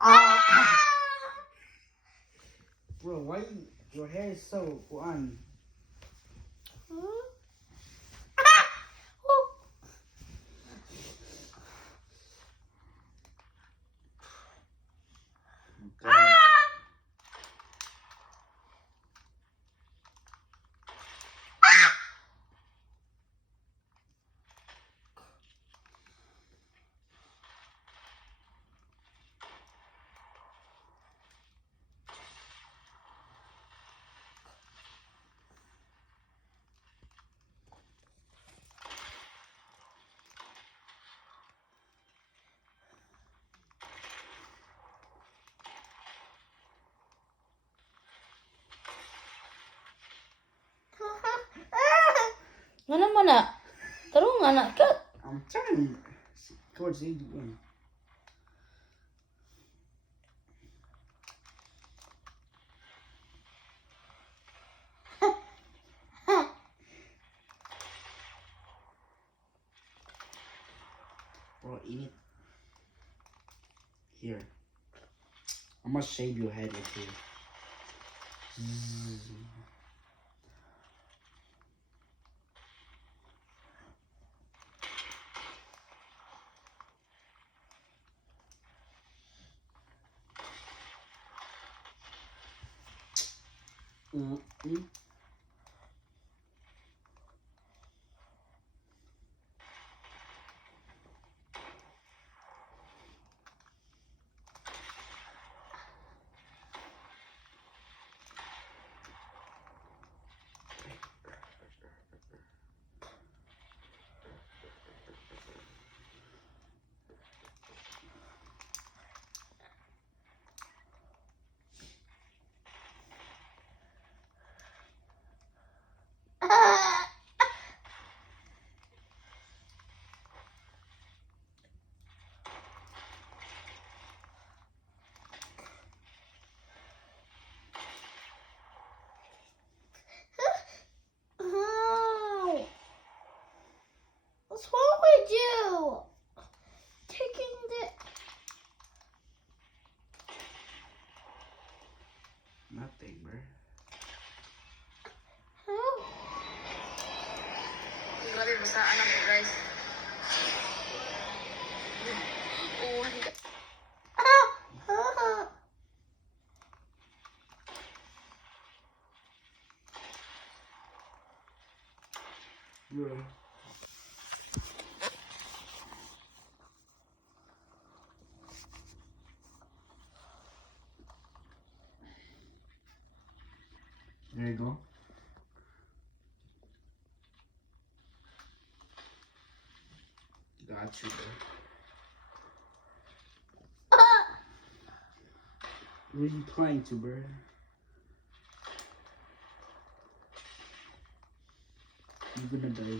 Ah! Bro, why your hair is so on? Nga naman na. Tarong nga na ka. I'm trying towards the end. Bro, eat it. Here. I'm gonna shave your head with here. What's wrong with you? Taking the... Nothing, bro. Huh? Grabe, basaan ako guys. Oh, hindi ka. Bro. There you go. Got you, bro. What are you trying to, bro? You're gonna die.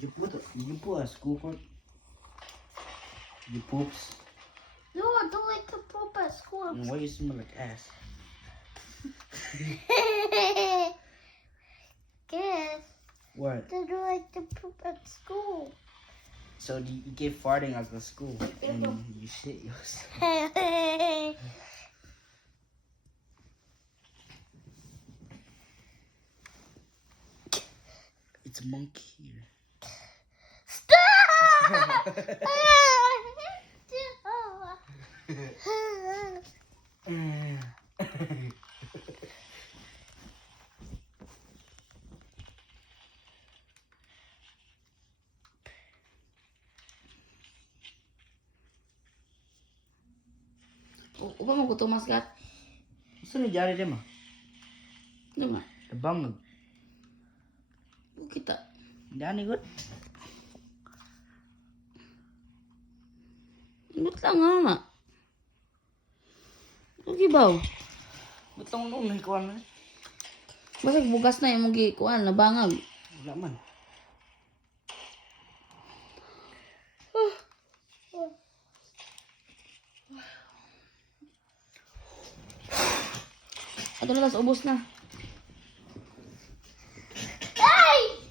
You put a school for you poops. No, I don't like to poop at school. And why you smell like ass? Guess. What? I don't like to poop at school. So you get farting at the school and you shit yourself. It's a monkey here. Stop! Upa mo ko to, maskat. Saan nangyari din mo? Ano nga? Nabangag. Kita. Dani good? Ba't lang nga? Okay ba? Butang nung nahikuan na. Basag bugas na yung mga kuan, nabangag. Wala man. Ato na, tas ubos na. Hey!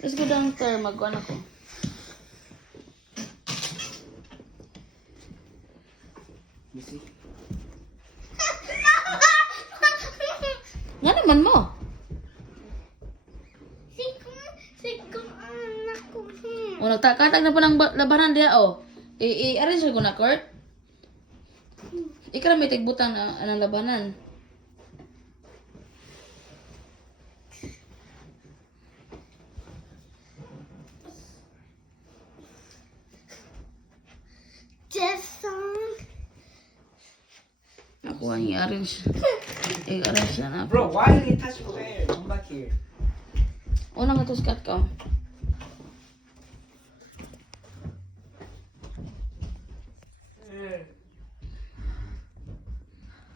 Let's go downstairs. Magkuhan ako. You see? Nga naman mo. O, nagtakatag na pa ng labanan diya, o. I-arrange ko na, Kurt. Ikaw na may tigbutang ng labanan. Ako ang i-arrange. I-arrange na na. Bro, why did you touch your hair? Come back here. Una nga to skat ka. Eh.